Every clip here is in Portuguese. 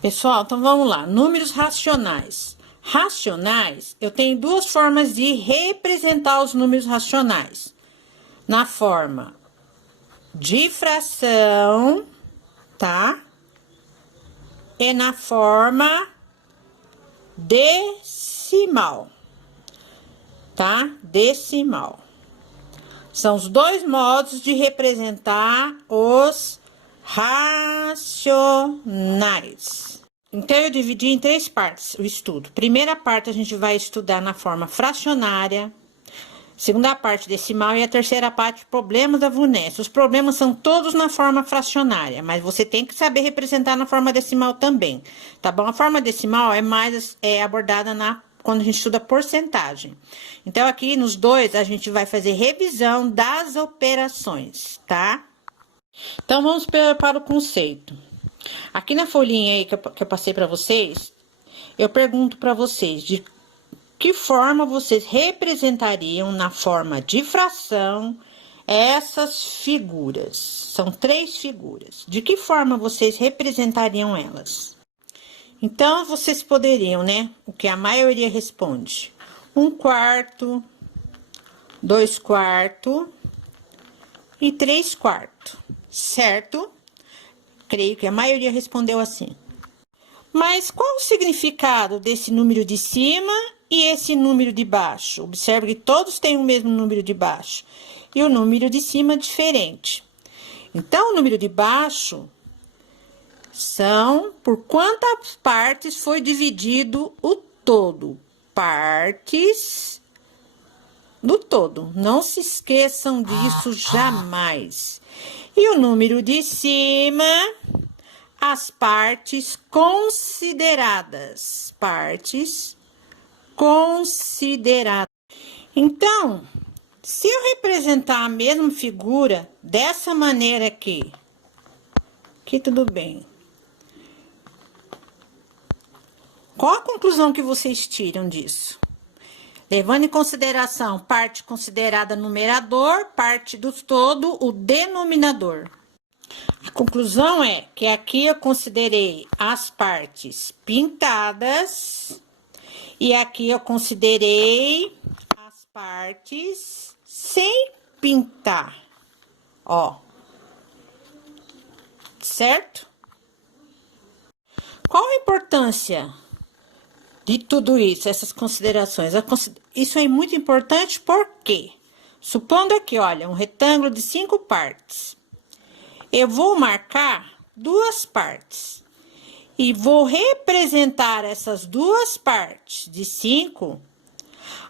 Pessoal, então vamos lá. Números racionais. Racionais, eu tenho duas formas de representar os números racionais. Na forma de fração, tá? E na forma decimal, tá? Decimal. São os dois modos de representar os racionais. Então, eu dividi em três partes o estudo. Primeira parte, a gente vai estudar na forma fracionária. Segunda parte, decimal. E a terceira parte, problemas da VUNESP. Os problemas são todos na forma fracionária, mas você tem que saber representar na forma decimal também, tá bom? A forma decimal é mais abordada quando a gente estuda porcentagem. Então, aqui nos dois, a gente vai fazer revisão das operações, tá? Então, vamos para o conceito. Aqui na folhinha aí que eu passei para vocês, eu pergunto para vocês de que forma vocês representariam na forma de fração essas figuras. São três figuras. De que forma vocês representariam elas? Então, vocês poderiam, né? O que a maioria responde: 1/4, 2/4 e 3/4, certo? Creio que a maioria respondeu assim. Mas qual o significado desse número de cima e esse número de baixo? Observe que todos têm o mesmo número de baixo e o número de cima é diferente. Então, o número de baixo são por quantas partes foi dividido o todo. Partes do todo. Não se esqueçam disso jamais. E o número de cima, as partes consideradas. Partes consideradas. Então, se eu representar a mesma figura dessa maneira aqui tudo bem. Qual a conclusão que vocês tiram disso? Levando em consideração parte considerada numerador, parte do todo, o denominador. A conclusão é que aqui eu considerei as partes pintadas e aqui eu considerei as partes sem pintar, ó. Certo? Qual a importância de tudo isso, essas considerações? Isso é muito importante porque, supondo aqui, olha, um retângulo de 5 partes. Eu vou marcar duas partes e vou representar essas duas partes de 5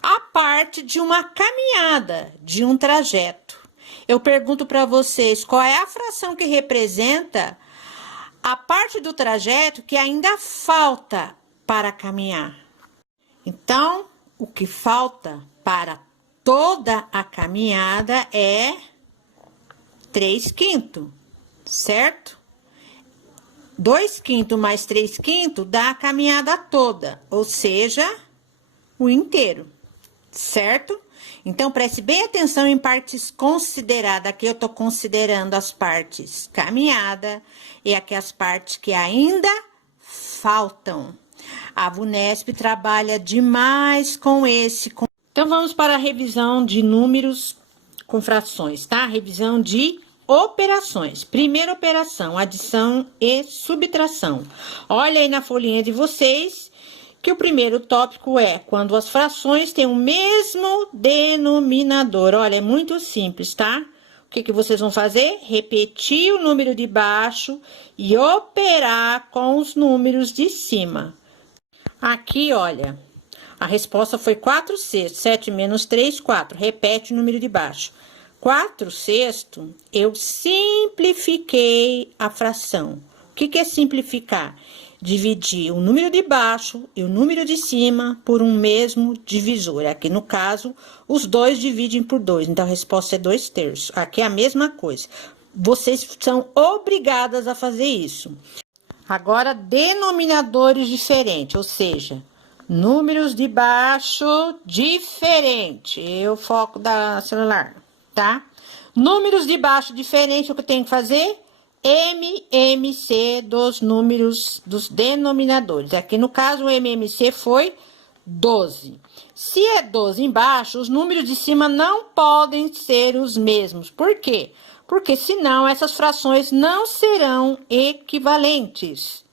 a parte de uma caminhada, de um trajeto. Eu pergunto para vocês, qual é a fração que representa a parte do trajeto que ainda falta para caminhar? Então, o que falta para toda a caminhada é 3/5, certo? 2/5 mais 3/5 dá a caminhada toda, ou seja, o inteiro, certo? Então, preste bem atenção em partes consideradas. Aqui eu tô considerando as partes caminhada e aqui as partes que ainda faltam. A VUNESP trabalha demais com esse. Então, vamos para a revisão de números com frações, tá? Revisão de operações. Primeira operação, adição e subtração. Olha aí na folhinha de vocês que o primeiro tópico é quando as frações têm o mesmo denominador. Olha, é muito simples, tá? O que vocês vão fazer? Repetir o número de baixo e operar com os números de cima. Aqui, olha, a resposta foi 4/6. 7 menos 3, 4. Repete o número de baixo. 4/6, eu simplifiquei a fração. O que é simplificar? Dividir o número de baixo e o número de cima por um mesmo divisor. Aqui, no caso, os dois dividem por 2. Então, a resposta é 2/3. Aqui é a mesma coisa. Vocês são obrigadas a fazer isso. Agora, denominadores diferentes, ou seja, números de baixo diferente. Eu foco da celular, tá? Números de baixo diferente, o que eu tenho que fazer? MMC dos números dos denominadores. Aqui no caso o MMC foi 12. Se é 12 embaixo, os números de cima não podem ser os mesmos. Por quê? Porque senão essas frações não serão equivalentes.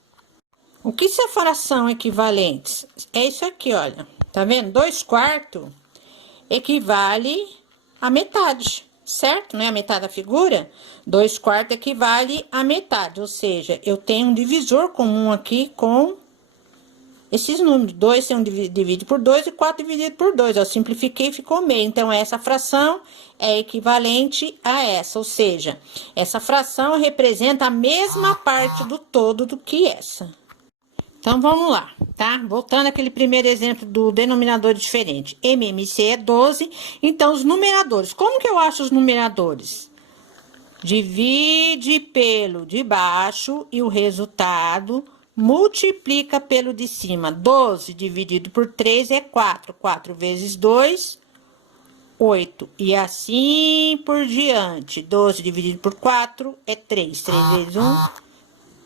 O que são frações equivalentes? É isso aqui, olha. Tá vendo? 2/4 equivale a metade, certo? Não é a metade da figura? 2/4 equivale a metade, ou seja, eu tenho um divisor comum aqui com esses números. 2 são dividido por 2 e 4 dividido por 2. Eu simplifiquei e ficou meio. Então, essa fração é equivalente a essa, ou seja, essa fração representa a mesma parte do todo do que essa. Então, vamos lá, tá? Voltando àquele primeiro exemplo do denominador diferente. MMC é 12, então os numeradores. Como que eu acho os numeradores? Divide pelo de baixo e o resultado multiplica pelo de cima. 12 dividido por 3 é 4. 4 vezes 2, 8. E assim por diante. 12 dividido por 4 é 3. 3 vezes 1,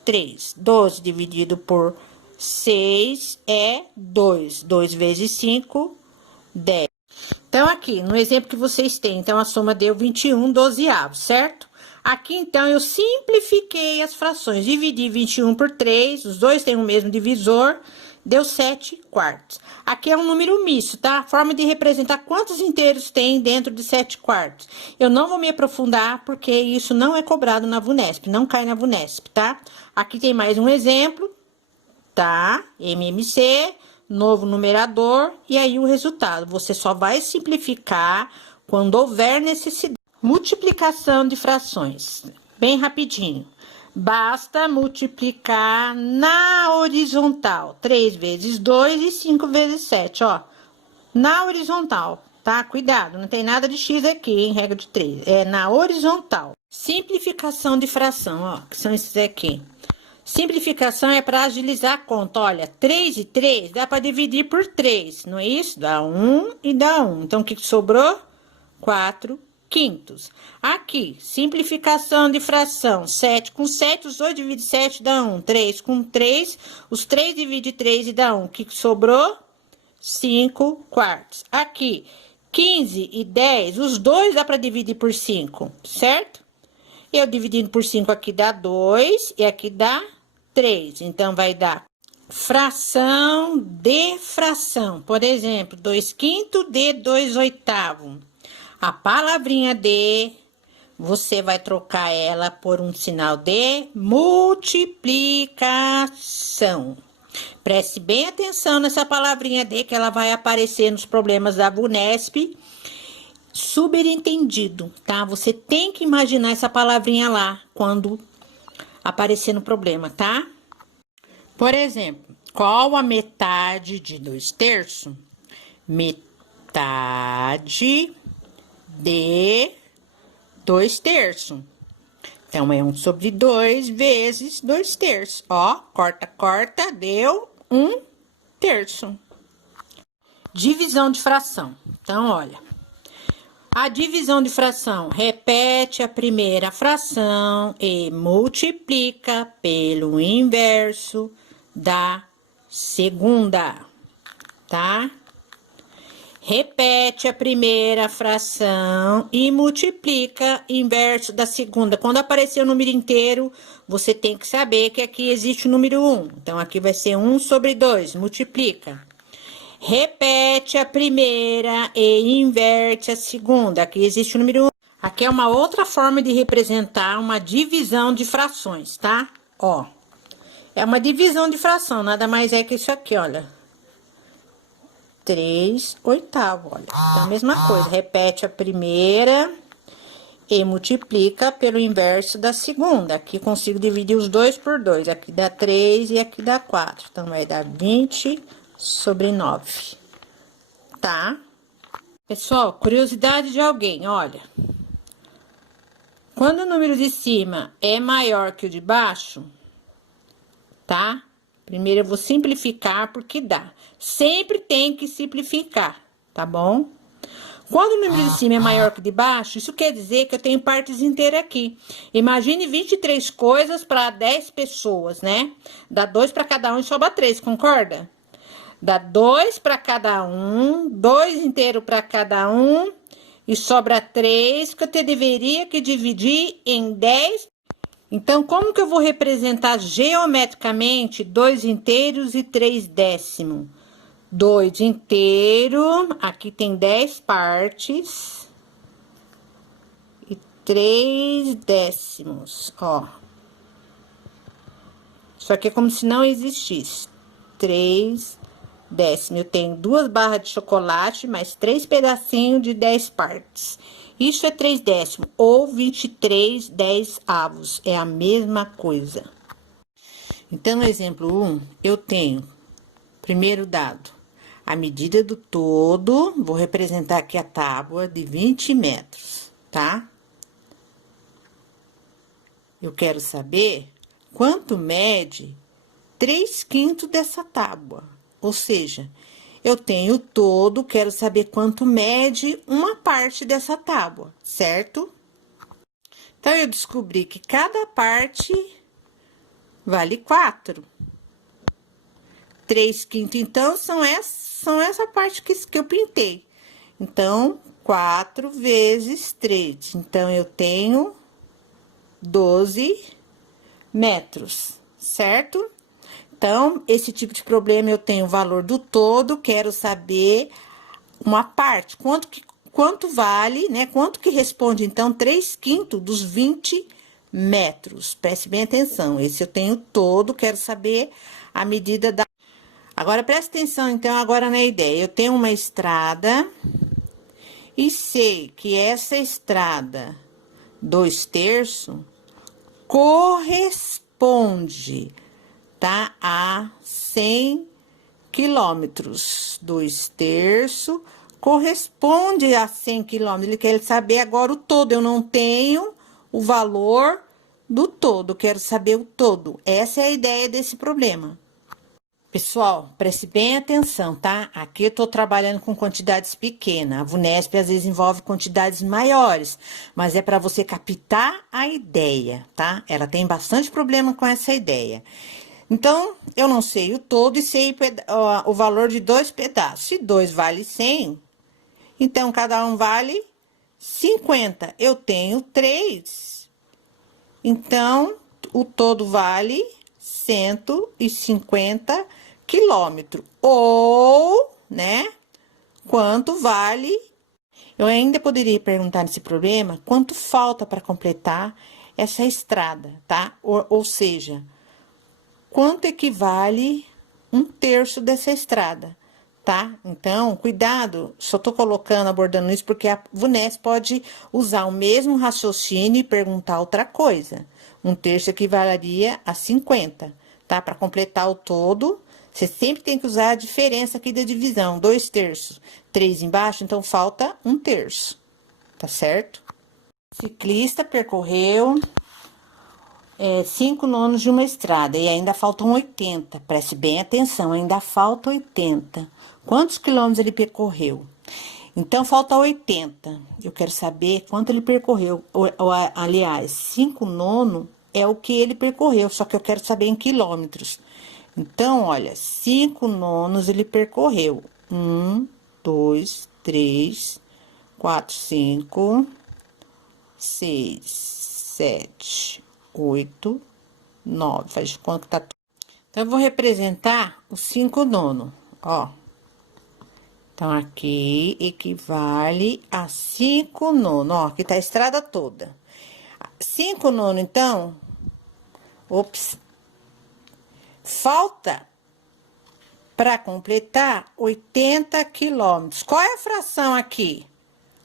3. 12 dividido por 6 é 2. 2 vezes 5, 10. Então, aqui, no exemplo que vocês têm, então, a soma deu 21 dozeavos, certo? Aqui, então, eu simplifiquei as frações. Dividi 21 por 3, os dois têm o mesmo divisor, deu 7/4. Aqui é um número misto, tá? A forma de representar quantos inteiros tem dentro de 7/4. Eu não vou me aprofundar, porque isso não é cobrado na VUNESP, não cai na VUNESP, tá? Aqui tem mais um exemplo, tá? MMC, novo numerador, e aí o resultado. Você só vai simplificar quando houver necessidade. Multiplicação de frações. Bem rapidinho. Basta multiplicar na horizontal. 3 vezes 2 e 5 vezes 7, ó. Na horizontal, tá? Cuidado, não tem nada de x aqui, em regra de 3. É na horizontal. Simplificação de fração, ó, que são esses aqui. Simplificação é para agilizar a conta. Olha, 3 e 3 dá para dividir por 3, não é isso? Dá 1 e dá 1. Então, o que sobrou? 4/5. Aqui, simplificação de fração. 7 com 7, os 2 dividem 7 dá 1. 3 com 3, os 3 dividem 3 e dá 1. O que sobrou? 5/4. Aqui, 15 e 10, os dois dá para dividir por 5, certo? Eu dividindo por 5 aqui dá 2 e aqui dá 3. Então, vai dar fração de fração. Por exemplo, 2/5 de 2/8. A palavrinha de, você vai trocar ela por um sinal de multiplicação. Preste bem atenção nessa palavrinha de, que ela vai aparecer nos problemas da VUNESP. Subentendido, tá? Você tem que imaginar essa palavrinha lá quando aparecer no problema, tá? Por exemplo, qual a metade de 2/3? Metade de 2/3. Então, é 1/2 vezes 2/3. Ó, corta, corta, deu 1/3. Divisão de fração. Então, olha. A divisão de fração, repete a primeira fração e multiplica pelo inverso da segunda, tá? Repete a primeira fração e multiplica inverso da segunda. Quando aparecer o número inteiro, você tem que saber que aqui existe o número 1. Então, aqui vai ser 1/2, multiplica. Repete a primeira e inverte a segunda. Aqui existe o número 1. Aqui é uma outra forma de representar uma divisão de frações, tá? Ó, é uma divisão de fração, nada mais é que isso aqui, olha. 3/8, olha. Então, a mesma coisa, repete a primeira e multiplica pelo inverso da segunda. Aqui consigo dividir os dois por 2. Aqui dá 3 e aqui dá 4. Então, vai dar 20/9, tá? Pessoal, curiosidade de alguém, olha. Quando o número de cima é maior que o de baixo, tá? Primeiro eu vou simplificar porque dá. Sempre tem que simplificar, tá bom? Quando o número de cima é maior que o de baixo, isso quer dizer que eu tenho partes inteiras aqui. Imagine 23 coisas para 10 pessoas, né? Dá 2 para cada um e sobra 3, concorda? Dá 2 para cada um, 2 inteiro para cada um e sobra 3, que eu deveria que dividir em 10. Então, como que eu vou representar geometricamente 2 inteiros e 3 décimos? 2 inteiro, aqui tem 10 partes. E 3 décimos, ó. Isso aqui é como se não existisse. 3 décimos. Eu tenho 2 barras de chocolate, mais 3 pedacinhos de 10 partes. Isso é 3 décimos, ou 23 10avos. É a mesma coisa. Então, no exemplo 1, eu tenho, primeiro dado, a medida do todo, vou representar aqui a tábua de 20 metros, tá? Eu quero saber quanto mede 3/5 dessa tábua. Ou seja, eu tenho o todo, quero saber quanto mede uma parte dessa tábua, certo? Então, eu descobri que cada parte vale 4. 3/5, então, são essa parte que eu pintei. Então, 4 vezes 3. Então, eu tenho 12 metros, certo? Então, esse tipo de problema eu tenho o valor do todo, quero saber uma parte, quanto vale, né? Quanto que responde, então, 3/5 dos 20 metros. Preste bem atenção, esse eu tenho todo, quero saber a medida da... Agora, preste atenção, então, agora na ideia. Eu tenho uma estrada e sei que essa estrada, 2/3, corresponde, tá? A 100 quilômetros. 2/3 corresponde a 100 quilômetros. Ele quer saber agora o todo. Eu não tenho o valor do todo, eu quero saber o todo. Essa é a ideia desse problema. Pessoal, preste bem atenção, tá? Aqui eu tô trabalhando com quantidades pequenas. A VUNESP às vezes envolve quantidades maiores, mas é para você captar a ideia, tá? Ela tem bastante problema com essa ideia. Então, eu não sei o todo e sei o valor de 2 pedaços. Se 2 vale 100, então cada um vale 50. Eu tenho 3. Então, o todo vale 150 quilômetros. Ou, né, quanto vale... Eu ainda poderia perguntar nesse problema quanto falta para completar essa estrada, tá? Ou seja, quanto equivale 1/3 dessa estrada, tá? Então, cuidado, só tô abordando isso porque a VUNESP pode usar o mesmo raciocínio e perguntar outra coisa. 1/3 equivaleria a 50, tá? Para completar o todo, você sempre tem que usar a diferença aqui da divisão, 2/3. 3 embaixo, então falta 1/3, tá certo? Ciclista percorreu 5/9 de uma estrada e ainda faltam 80. Preste bem atenção, ainda falta 80. Quantos quilômetros ele percorreu? Então, falta 80. Eu quero saber quanto ele percorreu. Aliás, 5/9 é o que ele percorreu, só que eu quero saber em quilômetros. Então, olha, 5/9 ele percorreu. 1, 2, 3, 4, 5, 6, 7, 8, 9. Faz de conta que tá tudo. Então, eu vou representar o 5/9, ó. Então, aqui equivale a 5/9. Ó, aqui tá a estrada toda. 5/9, então, ops, falta para completar 80 quilômetros. Qual é a fração aqui?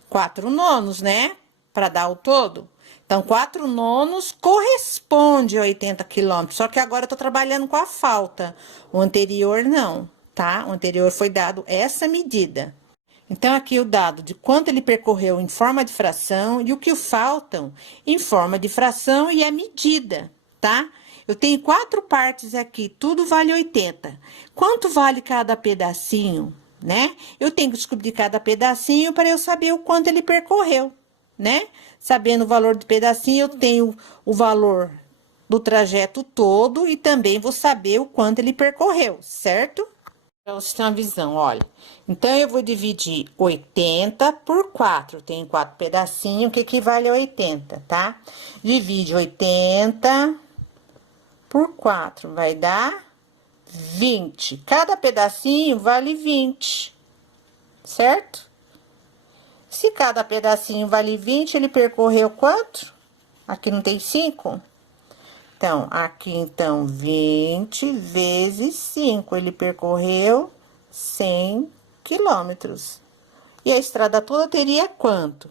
4/9, né? Para dar o todo. Então, 4/9 corresponde a 80 quilômetros. Só que agora eu tô trabalhando com a falta. O anterior não, tá? O anterior foi dado essa medida. Então, aqui o dado de quanto ele percorreu em forma de fração e o que faltam em forma de fração e a medida, tá? Eu tenho 4 partes aqui, tudo vale 80. Quanto vale cada pedacinho né? Eu tenho que descobrir cada pedacinho para eu saber o quanto ele percorreu, né? Sabendo o valor do pedacinho, eu tenho o valor do trajeto todo e também vou saber o quanto ele percorreu, certo? Pra você ter uma visão, olha. Então, eu vou dividir 80 por 4. Tem 4 pedacinhos, que equivale a 80, tá? Divide 80 por 4, vai dar 20. Cada pedacinho vale 20, certo? Se cada pedacinho vale 20, ele percorreu quanto? Aqui não tem 5? Então, aqui, então, 20 vezes 5. Ele percorreu 100 quilômetros. E a estrada toda teria quanto?